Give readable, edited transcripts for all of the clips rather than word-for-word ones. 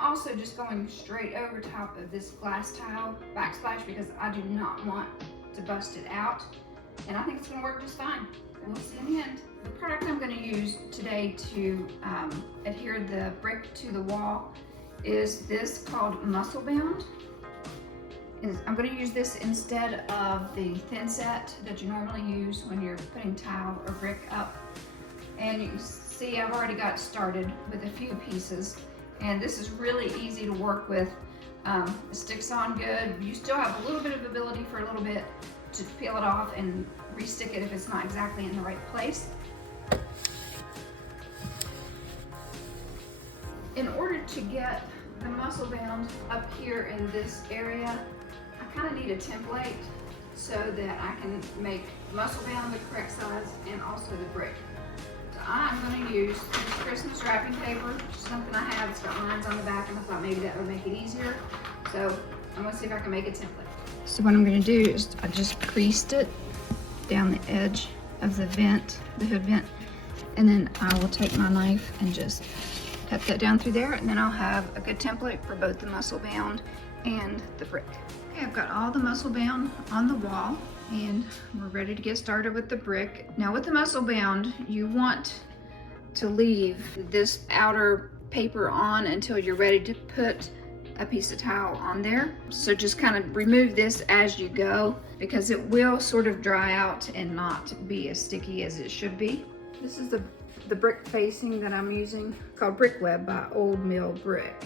Also just going straight over top of this glass tile backsplash because I do not want to bust it out. And I think it's gonna work just fine. We'll see in the end. The product I'm gonna use today to adhere the brick to the wall is this called Muscle Bound. I'm going to use this instead of the thin set that you normally use when you're putting tile or brick up. And you can see I've already got started with a few pieces, and this is really easy to work with. It sticks on good. You still have a little bit of ability for a little bit to peel it off and re-stick it if it's not exactly in the right place. In order to get the muscle bound up here in this area, I kind of need a template so that I can make muscle bound the correct size and also the brick. So I'm going to use this Christmas wrapping paper, which is something I have. It's got lines on the back, and I thought maybe that would make it easier. So I'm going to see if I can make a template. So what I'm going to do is I just creased it down the edge of the vent, the hood vent, and then I will take my knife and just cut that down through there, and then I'll have a good template for both the muscle bound and the brick. Okay, I've got all the muscle bound on the wall, and we're ready to get started with the brick. Now with the muscle bound, you want to leave this outer paper on until you're ready to put a piece of towel on there. So just kind of remove this as you go, because it will sort of dry out and not be as sticky as it should be. This is the brick facing that I'm using, called Brick Web by Old Mill Brick,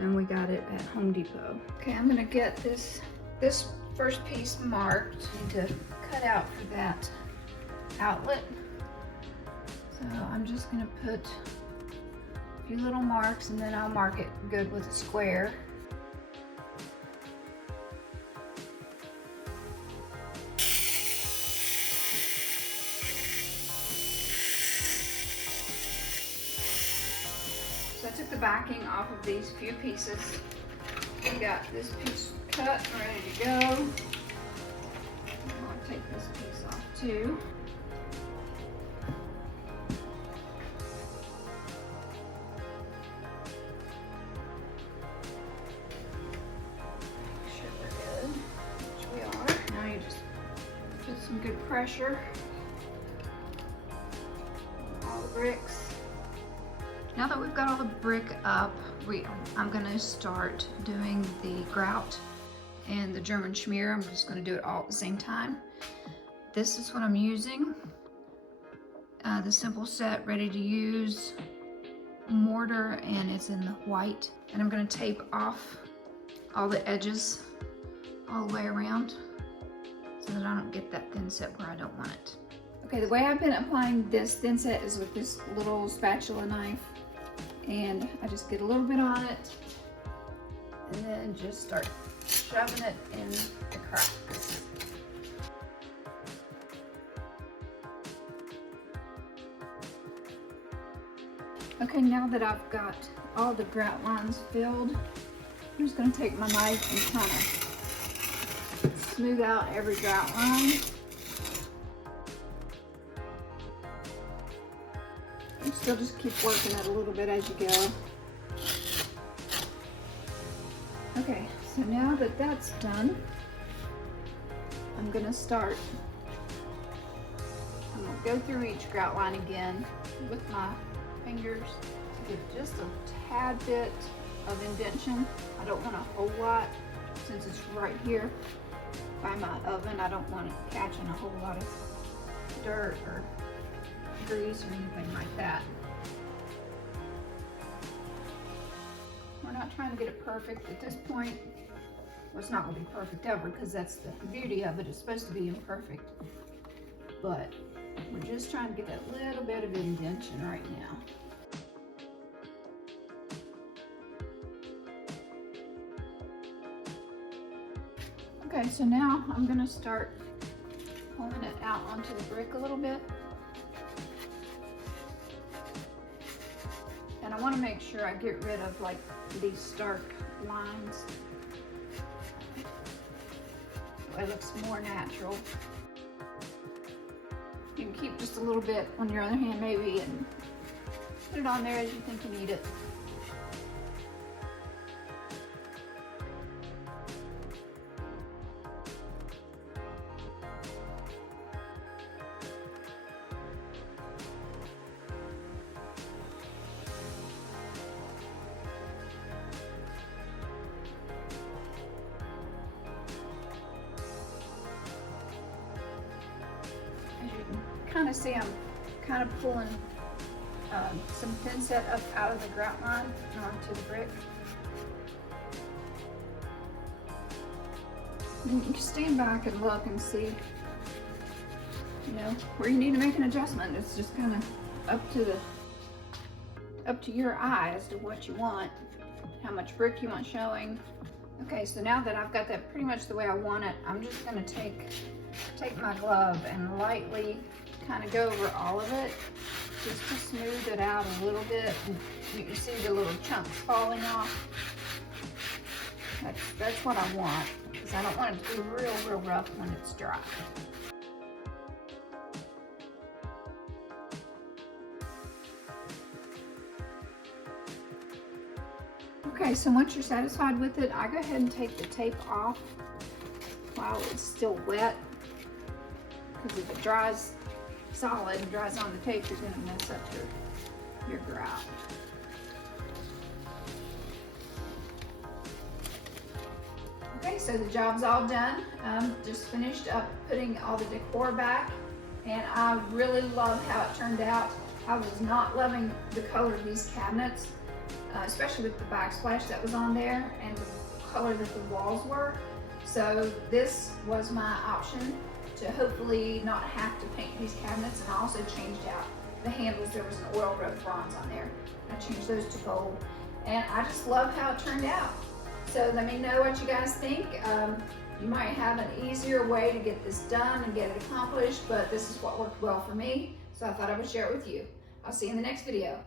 and we got it at Home Depot. Okay, I'm gonna get this first piece marked. I need to cut out for that outlet. So I'm just gonna put a few little marks, and then I'll mark it good with a square. So I took the backing off of these few pieces. We got this piece cut and ready to go. I'll take this piece off too. Make sure we're good, which we are. Now you just put some good pressure on all the bricks. Now that we've got all the brick up, I'm gonna start doing the grout and the German Schmear. I'm just gonna do it all at the same time. This is what I'm using. The simple set, ready to use mortar, and it's in the white. And I'm gonna tape off all the edges all the way around so that I don't get that thin set where I don't want it. Okay, the way I've been applying this thin set is with this little spatula knife. And I just get a little bit on it and then just start shoving it in the cracks. Okay, now that I've got all the grout lines filled, I'm just going to take my knife and kind of smooth out every grout line. Still just keep working it a little bit as you go. Okay, so now that that's done, I'm gonna start. I'm gonna go through each grout line again with my fingers to give just a tad bit of indentation. I don't want a whole lot since it's right here by my oven. I don't want it catching a whole lot of dirt or grease or anything like that. We're not trying to get it perfect at this point. Well, it's not going to be perfect ever, because that's the beauty of it. It's supposed to be imperfect. But we're just trying to get that little bit of indentation right now. Okay, so now I'm going to start pulling it out onto the brick a little bit. And I want to make sure I get rid of like these stark lines. So it looks more natural. You can keep just a little bit on your other hand maybe and put it on there as you think you need it. kind of see I'm kind of pulling some thin set up out of the grout line and onto the brick. And you can stand back and look and see, you know, where you need to make an adjustment. It's just kind of up to your eye as to what you want, how much brick you want showing. Okay, so now that I've got that pretty much the way I want it, I'm just gonna take my glove and lightly kind of go over all of it, just to smooth it out a little bit. And you can see the little chunks falling off. That's what I want, because I don't want it to be real rough when it's dry. Okay, so once you're satisfied with it, I go ahead and take the tape off while it's still wet, because if it dries solid and dries on the tape, you're going to mess up your grout. Okay, so the job's all done. Just finished up putting all the decor back, and I really love how it turned out. I was not loving the color of these cabinets, especially with the backsplash that was on there and the color that the walls were. So this was my option to hopefully not have to paint these cabinets. And I also changed out the handles. There was an oil red bronze on there. I changed those to gold, and I just love how it turned out. So let me know what you guys think. You might have an easier way to get this done and get it accomplished, but this is what worked well for me, so I thought I would share it with you. I'll see you in the next video.